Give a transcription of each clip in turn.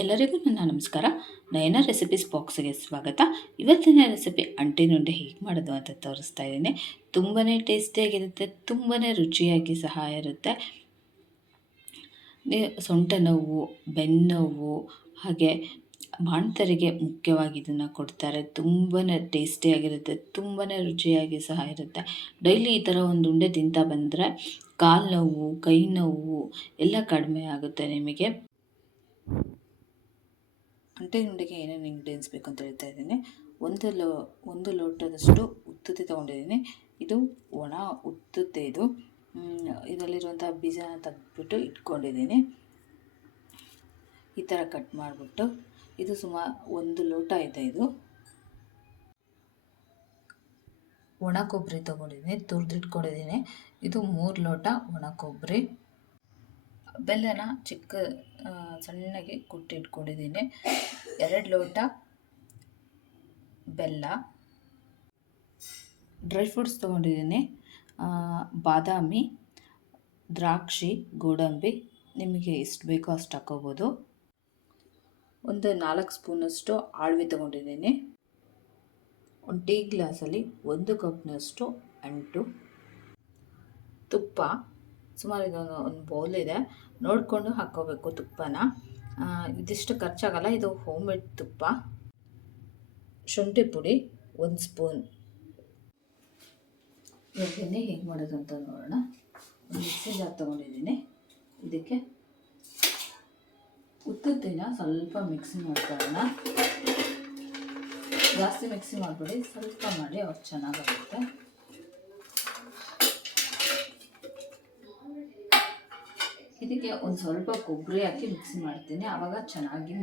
ಎಲ್ಲರಿಗೂ ನನ್ನ ನಮಸ್ಕಾರ. ನಯನ ರೆಸಿಪೀಸ್ ಬಾಕ್ಸ್ಗೆ ಸ್ವಾಗತ. ಇವತ್ತಿನ ರೆಸಿಪಿ ಅಂಟಿನುಂಡೆ ಹೇಗೆ ಮಾಡೋದು ಅಂತ ತೋರಿಸ್ತಾ ಇದ್ದೀನಿ. ತುಂಬಾ ಟೇಸ್ಟಿಯಾಗಿರುತ್ತೆ, ತುಂಬಾ ರುಚಿಯಾಗಿ ಸಹ ಇರುತ್ತೆ. ಸೊಂಟ ನೋವು, ಬೆನ್ನೋವು, ಹಾಗೆ ಬಾಣಂತರಿಗೆ ಮುಖ್ಯವಾಗಿ ಇದನ್ನು ಕೊಡ್ತಾರೆ. ತುಂಬಾ ಟೇಸ್ಟಿಯಾಗಿರುತ್ತೆ, ತುಂಬಾ ರುಚಿಯಾಗಿ ಸಹ ಇರುತ್ತೆ. ಡೈಲಿ ಈ ಥರ ಒಂದು ಉಂಡೆ ತಿಂತಾ ಬಂದರೆ ಕಾಲು ನೋವು, ಕೈ ನೋವು ಎಲ್ಲ ಕಡಿಮೆ ಆಗುತ್ತೆ ನಿಮಗೆ. ಅಂಟಿನುಂಡೆಗೆ ಏನೇನು ಇಂಗ್ರೀಡಿಯೆಂಟ್ಸ್ ಬೇಕು ಅಂತ ಹೇಳ್ತಾ ಇದ್ದೀನಿ. ಒಂದು ಲೋಟದಷ್ಟು ಉತ್ತುತ್ತೆ ತೊಗೊಂಡಿದ್ದೀನಿ. ಇದು ಒಣ ಉತ್ತುತ್ತೆ. ಇದರಲ್ಲಿರುವಂಥ ಬೀಜನ ತೆಗೆದ್ಬಿಟ್ಟು ಇಟ್ಕೊಂಡಿದ್ದೀನಿ. ಈ ಥರ ಕಟ್ ಮಾಡಿಬಿಟ್ಟು ಇದು ಸುಮಾರು 1 ಲೋಟ ಇದೆ. ಇದು ಒಣ ಕೊಬ್ಬರಿ ತೊಗೊಂಡಿದ್ದೀನಿ, ತುರಿದಿಟ್ಕೊಂಡಿದ್ದೀನಿ. ಇದು 3 ಲೋಟ ಒಣ ಕೊಬ್ಬರಿ. ಬೆಲ್ಲನ ಸಣ್ಣಗೆ ಕುಟ್ಟಿಟ್ಕೊಂಡಿದ್ದೀನಿ. 2 ಲೋಟ ಬೆಲ್ಲ. ಡ್ರೈ ಫ್ರೂಟ್ಸ್ ತೊಗೊಂಡಿದ್ದೀನಿ. ಬಾದಾಮಿ, ದ್ರಾಕ್ಷಿ, ಗೋಡಂಬಿ, ನಿಮಗೆ ಎಷ್ಟು ಬೇಕೋ ಅಷ್ಟು ಹಾಕೋಬೋದು. ಒಂದು 4 ಸ್ಪೂನಷ್ಟು ಆಳ್ವಿ ತೊಗೊಂಡಿದ್ದೀನಿ. ಒಂದು ಟೀ ಗ್ಲಾಸಲ್ಲಿ 1 ಕಪ್ನಷ್ಟು ಅಂಟು. ತುಪ್ಪ ಸುಮಾರು ಒಂದು ಬೌಲ್ ಇದೆ, ನೋಡಿಕೊಂಡು ಹಾಕ್ಕೋಬೇಕು ತುಪ್ಪನ. ಇದಿಷ್ಟು ಖರ್ಚಾಗಲ್ಲ, ಇದು ಹೋಮ್ ಮೇಡ್ ತುಪ್ಪ. ಶುಂಠಿ ಪುಡಿ 1 ಸ್ಪೂನ್. ಇವಾಗೇನೆ ಹೇಗೆ ಮಾಡೋದು ಅಂತ ನೋಡೋಣ. ಒಂದು ಮಿಕ್ಸಿ ಜಾರ್ ತೊಗೊಂಡಿದ್ದೀನಿ. ಇದಕ್ಕೆ ಉತ್ತುತ್ತಿನ ಸ್ವಲ್ಪ ಮಿಕ್ಸಿ ಮಾಡ್ಕೊಳ್ಳೋಣ. ಜಾಸ್ತಿ ಮಿಕ್ಸಿ ಮಾಡಿಬಿಡಿ, ಸ್ವಲ್ಪ ಮಾಡಿ ಅವಾಗ ಚೆನ್ನಾಗಾಗುತ್ತೆ. ಇದಕ್ಕೆ ಒಂದು ಸ್ವಲ್ಪ ಕೊಬ್ಬರಿ ಹಾಕಿ ಮಿಕ್ಸಿ ಮಾಡ್ತೀನಿ, ಆವಾಗ ಚೆನ್ನಾಗಿ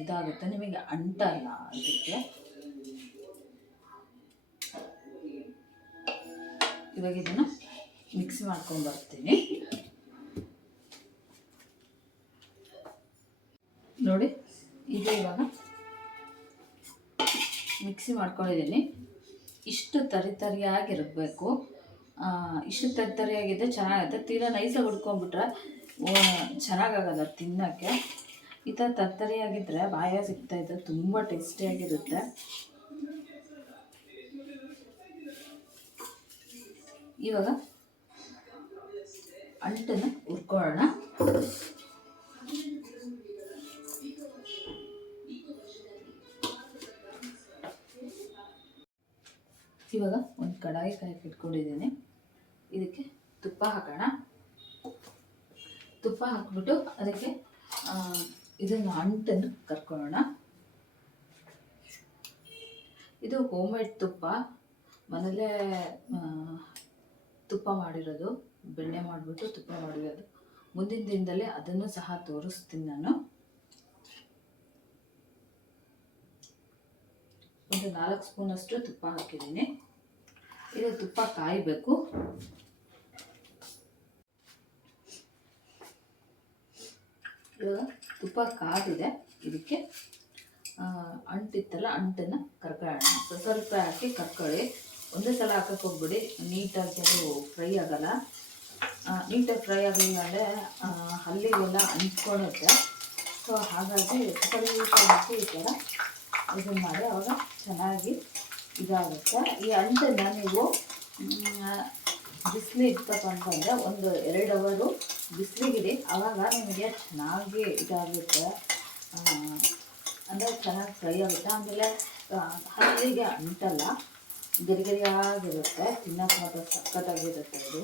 ಇದಾಗುತ್ತೆ, ನಿಮಗೆ ಅಂಟಲ್ಲ. ಇದಕ್ಕೆ ಇವಾಗ ಇದನ್ನು ಮಿಕ್ಸಿ ಮಾಡ್ಕೊಂಡು ಬರ್ತೀನಿ. ನೋಡಿ, ಇದು ಇವಾಗ ಮಿಕ್ಸಿ ಮಾಡ್ಕೊಂಡಿದ್ದೀನಿ. ಇಷ್ಟು ತರಿಯಾಗಿರಬೇಕು. ಇಷ್ಟು ತರಿಯಾಗಿದ್ದರೆ ಚೆನ್ನಾಗುತ್ತೆ. ತೀರಾ ನೈಸಾಗಿ ಹುಡ್ಕೊಂಡ್ಬಿಟ್ರೆ ಚೆನ್ನಾಗಾಗಲ್ಲ ತಿನ್ನೋಕ್ಕೆ. ಈ ಥರ ತರಿಯಾಗಿದ್ದರೆ ಬಾಯ ಸಿಗ್ತಾಯಿದ್ದು ತುಂಬ ಟೇಸ್ಟಿಯಾಗಿರುತ್ತೆ. ಇವಾಗ ಅಂಟನ್ನು ಹುರ್ಕೊಳ್ಳೋಣ. ಇವಾಗ ಒಂದು ಕಡಾಯಿ ಕಾಯಕ್ಕೆ ಇಟ್ಕೊಂಡಿದ್ದೀನಿ. ಇದಕ್ಕೆ ತುಪ್ಪ ಹಾಕೋಣ. ತುಪ್ಪ ಹಾಕ್ಬಿಟ್ಟು ಅದಕ್ಕೆ ಇದನ್ನು ಅಂಟನ್ನು ಕರ್ಕೊಳ್ಳೋಣ. ಇದು ಹೋಮ್ ಮೇಡ್ ತುಪ್ಪ, ಮನೇಲೇ ತುಪ್ಪ ಮಾಡಿರೋದು, ಬೆಣ್ಣೆ ಮಾಡಿಬಿಟ್ಟು ತುಪ್ಪ ಮಾಡಿರೋದು. ಮುಂದಿನ ದಿನದಲ್ಲಿ ಅದನ್ನು ಸಹ ತೋರಿಸ್ತೀನಿ ನಾನು. ಒಂದು 4 ಸ್ಪೂನಷ್ಟು ತುಪ್ಪ ಹಾಕಿದ್ದೀನಿ. ಇದು ತುಪ್ಪ ಕಾಯಬೇಕು. ಇವಾಗ ತುಪ್ಪ ಕಾದಿದೆ. ಇದಕ್ಕೆ ಅಂಟಿತ್ತಲ್ಲ, ಅಂಟನ್ನು ಕರ್ಕೊಳ್ಳೋಣ. ಸ್ವಲ್ಪ ಹಾಕಿ ಕರ್ಕೊಳ್ಳಿ. ಒಂದೇ ಸಲ ಹಾಕಕ್ಕೆ ಹೋಗ್ಬಿಡಿ, ನೀಟಾಗಿ ಅದು ಫ್ರೈ ಆಗಲ್ಲ. ನೀಟಾಗಿ ಫ್ರೈ ಆಗಲಿಲ್ಲ ಅಂದರೆ ಹಲ್ಲಿಗೆಲ್ಲ ಅಂಟ್ಕೊಳುತ್ತೆ. ಸೊ ಹಾಗಾಗಿ ಸ್ವಲ್ಪ ಹಾಕಿ ಈ ಥರ ಇದನ್ನು ಮಾಡಿ ಆವಾಗ ಚೆನ್ನಾಗಿ ಇದಾಗುತ್ತೆ. ಈ ಅಂಟನ್ನು ನೀವು ಬಿಸಿಲು ಇಡ್ತಕ್ಕಂತಂದರೆ ಒಂದು 2 ಅವರು ಬಿಸಿಲಿಗಿಡಿ, ಆವಾಗ ನಿಮಗೆ ಚೆನ್ನಾಗಿ ಇದಾಗುತ್ತೆ. ಅಂದರೆ ಚೆನ್ನಾಗಿ ಫ್ರೈ ಆಗುತ್ತೆ. ಆಮೇಲೆ ಹಲ್ಲಿಗೆ ಅಂಟಲ್ಲ, ಗರಿಗರಿಯಾಗಿರುತ್ತೆ. ತಿನ್ನೋಕೆ ಮಾತ್ರ ಸಖತ್ತಾಗಿರುತ್ತೆ ಇದು.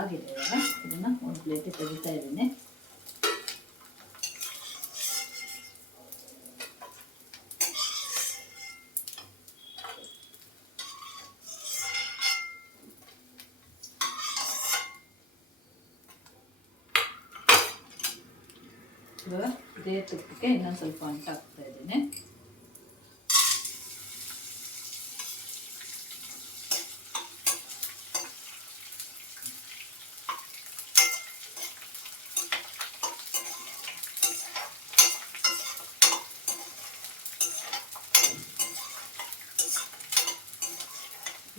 ಆಗಿದೆ. ಇವಾಗ ಇದನ್ನು ಒಂದು ಪ್ಲೇಟಿಗೆ ತೆಗಿತಾ ಇದ್ದೀನಿ. ಇವಾಗ ಇದೇ ತುಪ್ಪಕ್ಕೆ ಇನ್ನೊಂದು ಸ್ವಲ್ಪ ಅಂಟು ಹಾಕ್ತಾ ಇದ್ದೀನಿ.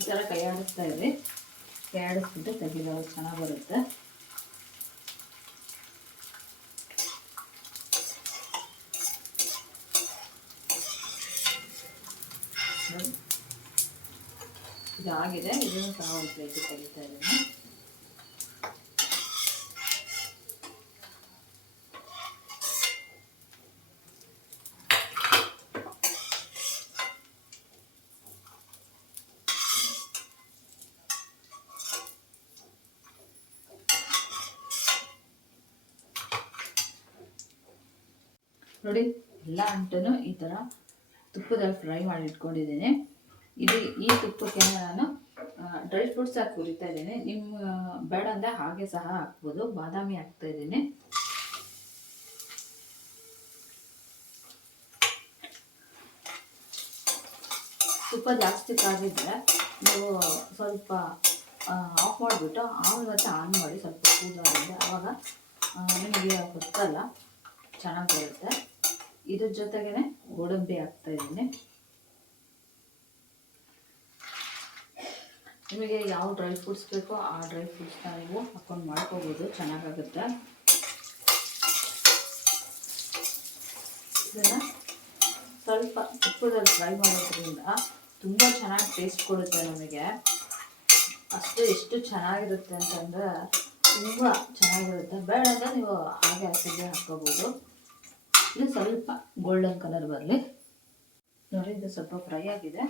ಈ ಥರ ಕೈ ಆಡಿಸ್ತಾ ಇರಿ. ಕೈ ಆಡಿಸ್ಬಿಟ್ಟು ತೆಗಿದಾಗ ಚೆನ್ನಾಗಿ ಬರುತ್ತೆ. ಇದಾಗಿದೆ. ಇದನ್ನು ಸಹ ಒಂದು ಪ್ಲೇಟಿಗೆ ತೆಗಿತಾ ಇದ್ದೀನಿ. ನೋಡಿ, ಎಲ್ಲ ಅಂಟನ್ನು ಈ ಥರ ತುಪ್ಪದಲ್ಲಿ ಫ್ರೈ ಮಾಡಿ ಇಟ್ಕೊಂಡಿದ್ದೀನಿ. ಈ ತುಪ್ಪಕ್ಕೆ ನಾನು ಡ್ರೈ ಫ್ರೂಟ್ಸ್ ಹಾಕಿ ಹುರಿತಾ ಇದ್ದೀನಿ. ನಿಮ್ಮ ಬೇಡ ಅಂದರೆ ಹಾಗೆ ಸಹ ಹಾಕ್ಬೋದು. ಬಾದಾಮಿ ಹಾಕ್ತಾ ಇದ್ದೀನಿ. ತುಪ್ಪ ಜಾಸ್ತಿ ಕಾದಿದ್ರೆ ನೀವು ಸ್ವಲ್ಪ ಆಫ್ ಮಾಡಿಬಿಟ್ಟು ಆಮೇಲೆ ಮತ್ತೆ ಆನ್ ಮಾಡಿ, ಸ್ವಲ್ಪ ಕೂದಾಗಿದೆ. ಆವಾಗ ನಿಮಗೆ ಗೊತ್ತಲ್ಲ, ಚೆನ್ನಾಗಿ ಬರುತ್ತೆ. ಇದ್ರ ಜೊತೆಗೇ ಗೋಡಂಬಿ ಹಾಕ್ತಾ ಇದ್ದೀನಿ. ನಿಮಗೆ ಯಾವ ಡ್ರೈ ಫ್ರೂಟ್ಸ್ ಬೇಕೋ ಆ ಡ್ರೈ ಫ್ರೂಟ್ಸ್ನ ನೀವು ಹಾಕೊಂಡು ಮಾಡ್ಕೋಬೋದು, ಚೆನ್ನಾಗಾಗುತ್ತೆ. ಇದನ್ನು ಸ್ವಲ್ಪ ತುಪ್ಪದಲ್ಲಿ ಫ್ರೈ ಮಾಡೋದ್ರಿಂದ ತುಂಬ ಚೆನ್ನಾಗಿ ಟೇಸ್ಟ್ ಕೊಡುತ್ತೆ ನಮಗೆ. ಎಷ್ಟು ಚೆನ್ನಾಗಿರುತ್ತೆ ಅಂತಂದರೆ ತುಂಬ ಚೆನ್ನಾಗಿರುತ್ತೆ. ಬೇಡ ಅಂದರೆ ನೀವು ಹಾಗೆ ಹಸಿಗೆ ಹಾಕ್ಕೋಬೋದು. ಇದು ಸ್ವಲ್ಪ ಗೋಲ್ಡನ್ ಕಲರ್ ಬರಲಿ. ನೋಡಿ, ಇದು ಸ್ವಲ್ಪ ಫ್ರೈ ಆಗಿದೆ.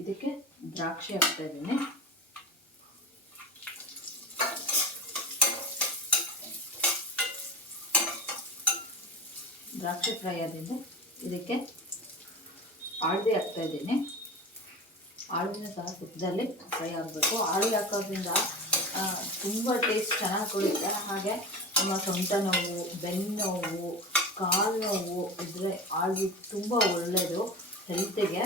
ಇದಕ್ಕೆ ದ್ರಾಕ್ಷಿ ಹಾಕ್ತಾ ಇದ್ದೀನಿ. ದ್ರಾಕ್ಷಿ ಫ್ರೈ ಆದಿಂದ ಇದಕ್ಕೆ ಆಳ್ವಿ ಹಾಕ್ತಾ ಇದ್ದೀನಿ. ಆಳ್ವಿನ ಸಹ ತುಪ್ಪದಲ್ಲಿ ಫ್ರೈ ಆಗಬೇಕು. ಆಳ್ವಿ ಹಾಕೋದ್ರಿಂದ ತುಂಬ ಟೇಸ್ಟ್ ಚೆನ್ನಾಗಿ ಕೊಡುತ್ತೆ. ಹಾಗೆ ನಮ್ಮ ಸೊಂಟ ನೋವು, ಬೆನ್ನು ನೋವು, ಕಾಲು ನೋವು ಇದ್ದರೆ ಆಳ್ವಿ ತುಂಬ ಒಳ್ಳೆಯದು ಹೆಲ್ತಿಗೆ.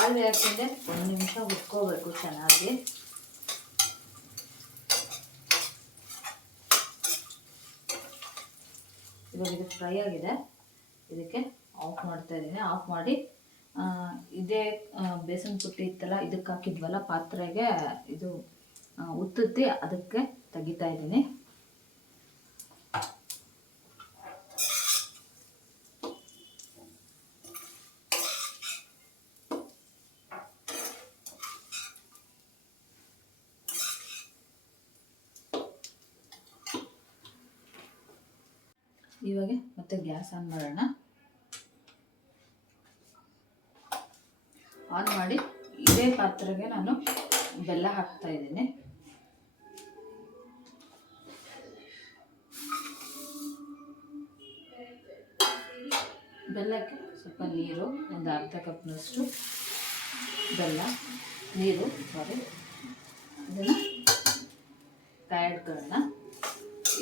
ಆಳ್ವಿ ಹಾಕಿದ್ರೆ 1 ನಿಮಿಷ ಹುರ್ಕೋಬೇಕು ಚೆನ್ನಾಗಿ. ಇವಾಗ ಇದು ಫ್ರೈ ಆಗಿದೆ. ಇದಕ್ಕೆ ಆಫ್ ಮಾಡ್ತಾ ಇದ್ದೀನಿ. ಆಫ್ ಮಾಡಿ ಇದೇ ಬೇಸನ್ ಪುಟ್ಟಿ ಇತ್ತಲ್ಲ, ಇದಕ್ಕೆ ಹಾಕಿದ್ವಲ್ಲ ಪಾತ್ರೆಗೆ, ಇದು ಉತ್ತುತ್ತಿ ಅದಕ್ಕೆ ತೆಗಿತಾ ಇದ್ದೀನಿ. ಇವಾಗ ಮತ್ತೆ ಗ್ಯಾಸ್ ಆನ್ ಮಾಡೋಣ. ಆನ್ ಮಾಡಿ ಇದೇ ಪಾತ್ರೆಗೆ ನಾನು ಬೆಲ್ಲ ಹಾಕ್ತಾ ಇದ್ದೀನಿ. ಬೆಲ್ಲಕ್ಕೆ ಸ್ವಲ್ಪ ನೀರು, ಒಂದು ಅರ್ಧ ಕಪ್ನಷ್ಟು ಬೆಲ್ಲ, ನೀರು ಸಾರಿ, ಇದನ್ನು ಕಾಯಿಡ್ಕೊಳ್ಳೋಣ.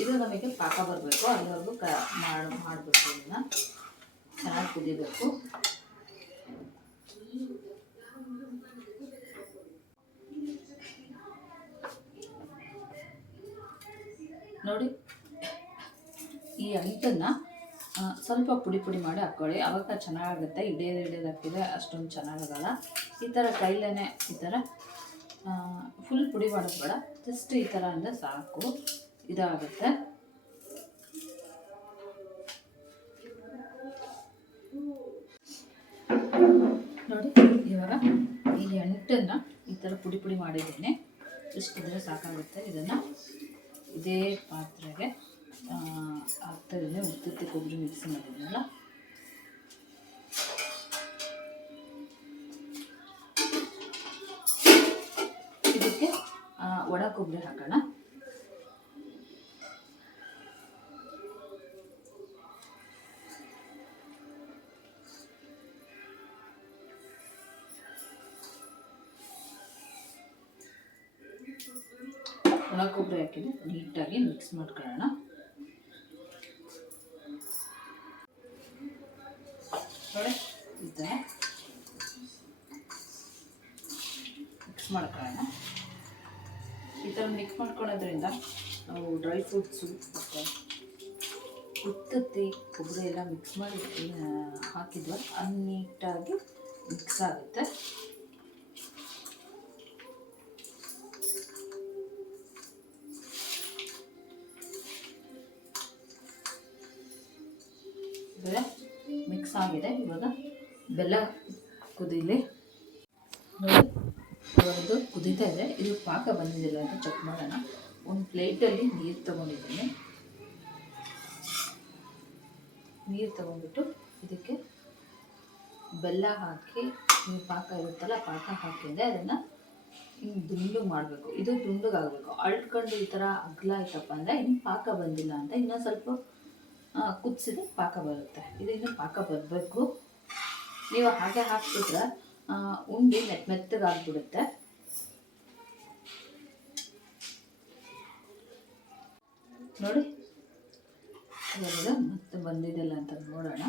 ಇದು ನಮಗೆ ಪಾಕ ಬರಬೇಕು, ಅಲ್ಲಿವರೆಗೂ ಮಾಡಬೇಕು. ಇದನ್ನು ಚೆನ್ನಾಗಿ ಕುದಿಬೇಕು. ನೋಡಿ, ಈ ಅಂಟನ್ನು ಸ್ವಲ್ಪ ಪುಡಿ ಪುಡಿ ಮಾಡಿ ಹಾಕ್ಕೊಳ್ಳಿ, ಆವಾಗ ಚೆನ್ನಾಗಾಗುತ್ತೆ. ಇಡೇದು ಹಾಕಿದರೆ ಅಷ್ಟೊಂದು ಚೆನ್ನಾಗಾಗಲ್ಲ. ಈ ಥರ ಕೈಲೇ ಈ ಥರ ಫುಲ್ ಪುಡಿ ಮಾಡೋದು ಬೇಡ, ಜಸ್ಟ್ ಈ ಥರ ಅಂದರೆ ಸಾಕು, ಇದಾಗುತ್ತೆ. ನೋಡಿ, ಇವಾಗ ಈ ಅಂಟನ್ನು ಈ ಥರ ಪುಡಿ ಪುಡಿ ಮಾಡಿದ್ದೀನಿ. ಇಷ್ಟಿದ್ರೆ ಸಾಕಾಗುತ್ತೆ. ಇದನ್ನು ಇದೇ ಪಾತ್ರೆಗೆ ಹಾಕ್ತಾಯಿದ್ದೀನಿ. ಉತ್ತುತ್ತಿ ಕೊಬ್ಬರಿ ಮಿಕ್ಸ್ ಮಾಡಿದ್ದೀನಲ್ಲ, ಇದಕ್ಕೆ ಒಣ ಕೊಬ್ಬರಿ ಹಾಕೋಣ. ಒಣ ಕೊಬ್ಬರಿ ಹಾಕಿದ್ರೆ ನೀಟಾಗಿ ಮಿಕ್ಸ್ ಮಾಡ್ಕೊಳ್ಳೋಣ. ನೋಡಿ, ಈ ಥರ ಮಿಕ್ಸ್ ಮಾಡ್ಕೊಳ್ಳೋಣ. ಈ ಥರ ಮಿಕ್ಸ್ ಮಾಡ್ಕೊಳ್ಳೋದ್ರಿಂದ ನಾವು ಡ್ರೈ ಫ್ರೂಟ್ಸು ಮತ್ತು ಉತ್ತುತ್ತಿ ಕೊಬ್ಬರಿ ಎಲ್ಲ ಮಿಕ್ಸ್ ಮಾಡಿ ಹಾಕಿದ್ವಲ್ಲ, ಅದು ನೀಟಾಗಿ ಮಿಕ್ಸ್ ಆಗುತ್ತೆ. ಮಿಕ್ಸ್ ಆಗಿದೆ. ಇವಾಗ ಬೆಲ್ಲ ಕುದೀಲಿ. ನೋಡಿ, ಇವಾಗದು ಕುದೀತಾ ಇದೆ. ಇದು ಪಾಕ ಬಂದಿದ್ದಿಲ್ಲ ಅಂತ ಚೆಕ್ ಮಾಡೋಣ. ಒಂದು ಪ್ಲೇಟಲ್ಲಿ ನೀರು ತೊಗೊಂಡಿದ್ದೀನಿ. ನೀರು ತೊಗೊಂಡ್ಬಿಟ್ಟು ಇದಕ್ಕೆ ಬೆಲ್ಲ ಹಾಕಿ, ನೀವು ಪಾಕ ಇರುತ್ತಲ್ಲ, ಪಾಕ ಹಾಕಿದ್ರೆ ಅದನ್ನು ಹಿಂಗೆ ದುಂಡು ಮಾಡಬೇಕು. ಇದು ದುಂಡುಗಾಗಬೇಕು. ಅಳ್ಕೊಂಡು ಈ ಥರ ಅಗ್ಲ ಆಯ್ತಪ್ಪ ಅಂದರೆ ಇನ್ನು ಪಾಕ ಬಂದಿಲ್ಲ ಅಂತ ಇನ್ನೊಂದು ಸ್ವಲ್ಪ ಕುದಿಸಿದ್ರೆ ಪಾಕ ಬರುತ್ತೆ. ಇದು ಇನ್ನೂ ಪಾಕ ಬರಬೇಕು. ನೀವು ಹಾಗೆ ಹಾಕ್ಬಿಟ್ರೆ ಉಂಡೆ ಮೆತ್ತಗಾಗ್ಬಿಡುತ್ತೆ. ನೋಡಿ, ಇವಾಗ ಮತ್ತೆ ಬಂದಿದೆಲ್ಲ ಅಂತ ನೋಡೋಣ.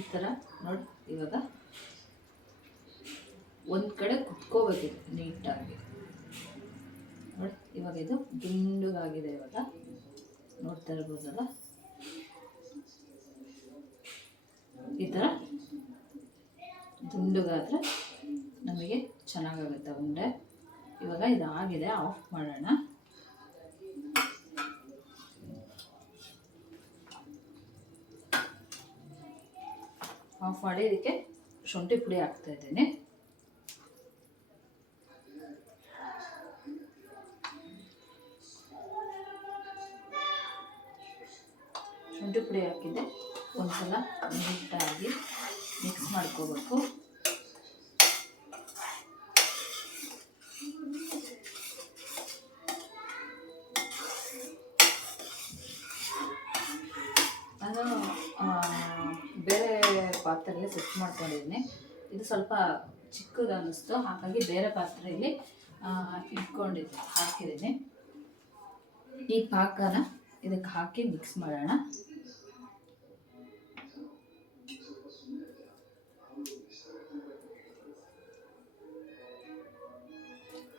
ಈ ಥರ ನೋಡಿ, ಇವಾಗ ಒಂದು ಕಡೆ ಕುತ್ಕೋಬೇಕಿದೆ ನೀಟಾಗಿ. ನೋಡಿ, ಇವಾಗ ಇದು ದುಂಡುಗಾಗಿದೆ. ಇವಾಗ ನೋಡ್ತಾ ಇರ್ಬೋದಲ್ಲ, ಈ ಥರ ದುಂಡುಗಾದರೆ ನಮಗೆ ಚೆನ್ನಾಗಾಗುತ್ತೆ ಉಂಡೆ. ಇವಾಗ ಇದಾಗಿದೆ, ಆಫ್ ಮಾಡೋಣ. ಆಫ್ ಮಾಡಿ ಇದಕ್ಕೆ ಶುಂಠಿ ಪುಡಿ ಹಾಕ್ತಾ ಇದ್ದೀನಿ. ಶುಂಠಿ ಪುಡಿ ಹಾಕಿದ್ದೆ ಒಂದ್ಸಲ ನೀಟಾಗಿ ಮಿಕ್ಸ್ ಮಾಡ್ಕೋಬೇಕು. ನಾನು ಬೇರೆ ಪಾತ್ರೆಯಲ್ಲಿ ಸೆಟ್ ಮಾಡ್ಕೊಂಡಿದ್ದೀನಿ. ಇದು ಸ್ವಲ್ಪ ಚಿಕ್ಕದು ಅನ್ನಿಸ್ತು, ಹಾಗಾಗಿ ಬೇರೆ ಪಾತ್ರೆಯಲ್ಲಿ ಹಾಕಿದ್ದೀನಿ. ಈ ಪಾಕನ ಇದಕ್ಕೆ ಹಾಕಿ ಮಿಕ್ಸ್ ಮಾಡೋಣ.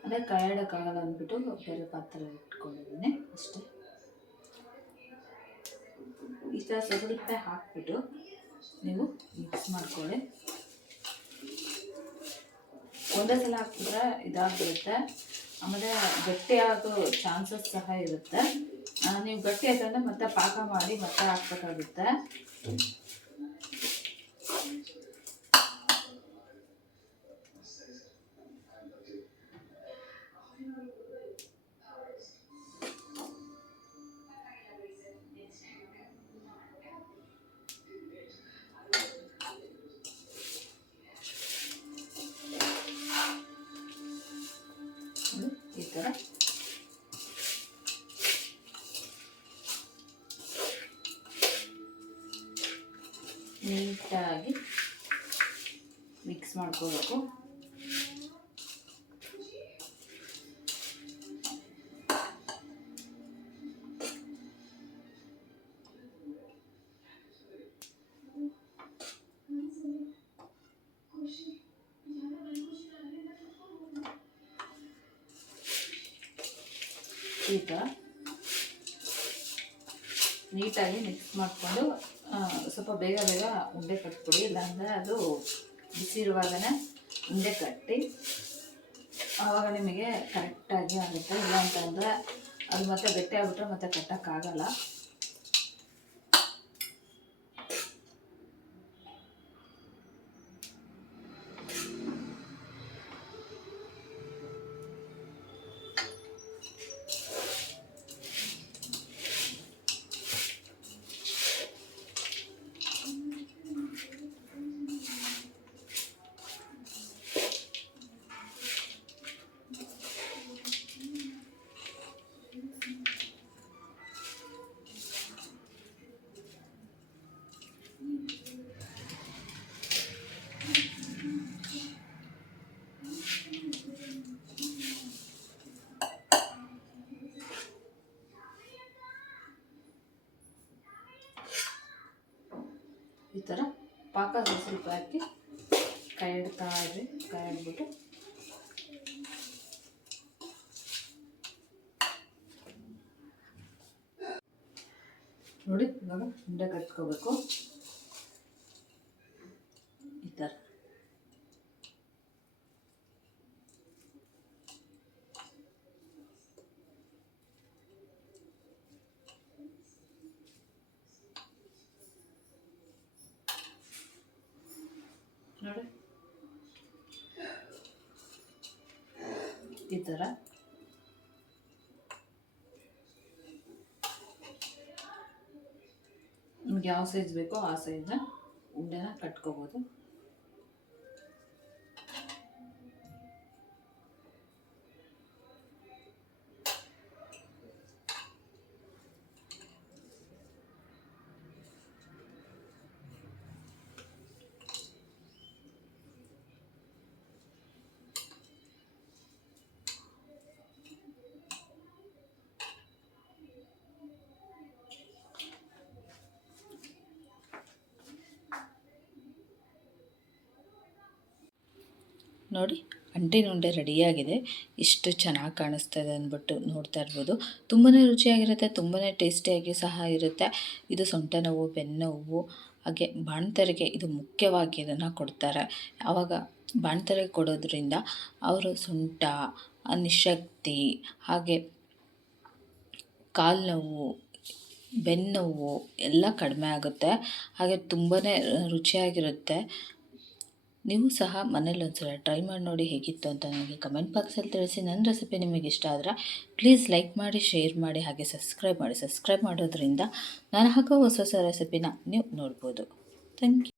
ಅದೇ ಕೈ ಆಡೋಕ್ಕಾಗಲ್ಲ ಅಂದ್ಬಿಟ್ಟು ಬೇರೆ ಪಾತ್ರೆ ಇಟ್ಕೊಂಡಿದ್ದೀನಿ ಅಷ್ಟೇ. ಈ ಥರ ಸ್ವಲ್ಪ ಹಾಕ್ಬಿಟ್ಟು ನೀವು ಮಿಕ್ಸ್ ಮಾಡ್ಕೊಳ್ಳಿ. ಒಂದೇ ಸಲ ಹಾಕ್ಬಿಟ್ರೆ ಇದಾಗ್ಬಿಡುತ್ತೆ, ಆಮೇಲೆ ಗಟ್ಟಿ ಆಗೋ ಚಾನ್ಸಸ್ ಸಹ ಇರುತ್ತೆ. ನೀವು ಗಟ್ಟಿ ಆಯ್ತಂದ್ರೆ ಮತ್ತೆ ಪಾಕ ಮಾಡಿ ಮತ್ತೆ ಹಾಕ್ಬೇಕಾಗುತ್ತೆ. ಈ ಥರ ನೀಟಾಗಿ ಮಿಕ್ಸ್ ಮಾಡ್ಕೋಬೇಕು. ಈ ಥರ ನೀಟಾಗಿ ಮಿಕ್ಸ್ ಮಾಡಿಕೊಂಡು ಸ್ವಲ್ಪ ಬೇಗ ಬೇಗ ಉಂಡೆ ಕಟ್ಬಿಡಿ. ಇಲ್ಲಾಂದರೆ ಅದು ಬಿಸಿ ಇರುವಾಗಲೇ ಉಂಡೆ ಕಟ್ಟಿ, ಆವಾಗ ನಿಮಗೆ ಕರೆಕ್ಟಾಗಿ ಆಗುತ್ತೆ. ಇಲ್ಲ ಅಂತಂದರೆ ಅದು ಮತ್ತೆ ಗಟ್ಟಿ ಆಗಿಬಿಟ್ರೆ ಮತ್ತೆ ಕಟ್ಟೋಕ್ಕಾಗಲ್ಲ. ಈ ಥರ ಪಾಕ ಸ್ವಲ್ಪ ಹಾಕಿ ಕೈ ಇಡ್ತಾ ಇದ್ರಿ. ಕೈ ಇಡ್ಬಿಟ್ಟು ನೋಡಿ ಇವಾಗ ಉಂಡೆ ಕಟ್ಕೋಬೇಕು ಈ ಥರ. ನೋಡಿ ಈ ಥರ ನಿಮ್ಗೆ ಯಾವ ಸೈಜ್ ಬೇಕೋ ಆ ಸೈಜ್ನ ಉಂಡೆನ ಕಟ್ಕೋಬೋದು. ನೋಡಿ ಅಂಟಿನ ಉಂಡೆ ರೆಡಿಯಾಗಿದೆ. ಇಷ್ಟು ಚೆನ್ನಾಗಿ ಕಾಣಿಸ್ತಾ ಇದೆ ಅಂದ್ಬಿಟ್ಟು ನೋಡ್ತಾ ಇರ್ಬೋದು. ತುಂಬಾ ರುಚಿಯಾಗಿರುತ್ತೆ, ತುಂಬಾ ಟೇಸ್ಟಿಯಾಗಿ ಸಹ ಇರುತ್ತೆ. ಇದು ಸೊಂಟ ನೋವು, ಬೆನ್ನೋವು, ಹಾಗೆ ಬಾಣಂತರಿಗೆ ಇದು ಮುಖ್ಯವಾಗಿ ಇದನ್ನು ಕೊಡ್ತಾರೆ. ಆವಾಗ ಬಾಣಂತರಿಗೆ ಕೊಡೋದ್ರಿಂದ ಅವರು ಸೊಂಟ, ನಿಶಕ್ತಿ, ಹಾಗೆ ಕಾಲು ನೋವು, ಬೆನ್ನೋವು ಎಲ್ಲ ಕಡಿಮೆ ಆಗುತ್ತೆ. ಹಾಗೆ ತುಂಬಾ ರುಚಿಯಾಗಿರುತ್ತೆ. ನೀವು ಸಹ ಮನೇಲಿ ಒಂದ್ಸಲ ಟ್ರೈ ಮಾಡಿ ನೋಡಿ ಹೇಗಿತ್ತು ಅಂತ ನನಗೆ ಕಮೆಂಟ್ ಬಾಕ್ಸಲ್ಲಿ ತಿಳಿಸಿ. ನನ್ನ ರೆಸಿಪಿ ನಿಮಗೆ ಇಷ್ಟ ಆದರೆ ಪ್ಲೀಸ್ ಲೈಕ್ ಮಾಡಿ, ಶೇರ್ ಮಾಡಿ, ಹಾಗೆ ಸಬ್ಸ್ಕ್ರೈಬ್ ಮಾಡಿ. ಸಬ್ಸ್ಕ್ರೈಬ್ ಮಾಡೋದ್ರಿಂದ ನಾನು ಹಾಕೋ ಹೊಸ ಹೊಸ ರೆಸಿಪಿನ ನೀವು ನೋಡ್ಬೋದು. Thank you.